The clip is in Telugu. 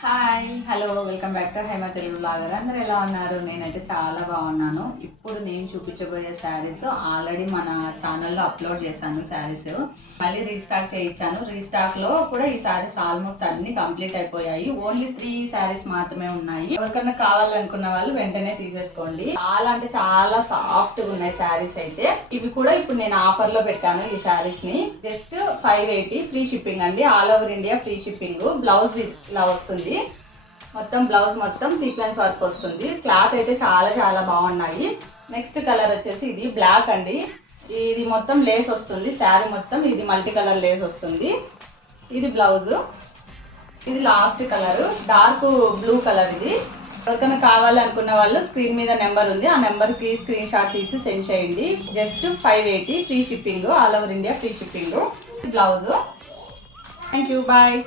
Hi hello welcome back to Haima Telugu blogger. అందరూ ఎలా ఉన్నారు? నేనైతే చాలా బాగున్నాను. ఇప్పుడు నేను చూపించబోయే శారీస్ ఆల్రెడీ మన ఛానల్లో అప్లోడ్ చేశాను. శారీస్ మళ్ళీ రీస్టాక్ చేయించాను. రీస్టాక్ లో కూడా ఈ శారీస్ ఆల్మోస్ట్ అన్ని కంప్లీట్ అయిపోయాయి. ఓన్లీ 3 శారీస్ మాత్రమే ఉన్నాయి. ఎవరికన్నా కావాలనుకున్న వాళ్ళు వెంటనే తీసేసుకోండి. చాలా అంటే చాలా సాఫ్ట్ గా ఉన్నాయి శారీస్ అయితే. ఇవి కూడా ఇప్పుడు నేను ఆఫర్ లో పెట్టాను. ఈ శారీస్ ని జస్ట్ 580 ఫ్రీ షిప్పింగ్ అండి. All over India free shipping. Blouse ఇలా వస్తుంది. మొత్తం బ్లౌజ్ మొత్తం సీక్వెన్స్ వర్క్ వస్తుంది. క్లాత్ అయితే చాలా చాలా బాగున్నాయి. నెక్స్ట్ కలర్ వచ్చేసి ఇది బ్లాక్ అండి. ఇది మొత్తం లేస్ వస్తుంది. శారీ మొత్తం ఇది మల్టీ కలర్ లేస్ వస్తుంది. ఇది బ్లౌజ్. ఇది last colour dark blue colour. ఇది ఎవరికైనా కావాలి అనుకున్న వాళ్ళు స్క్రీన్ మీద నెంబర్ ఉంది. ఆ నెంబర్ కి స్క్రీన్ షాట్ తీసి సెండ్ చేయండి. Just 580 free shipping. All over India free shipping. Blouse. Thank you. Bye.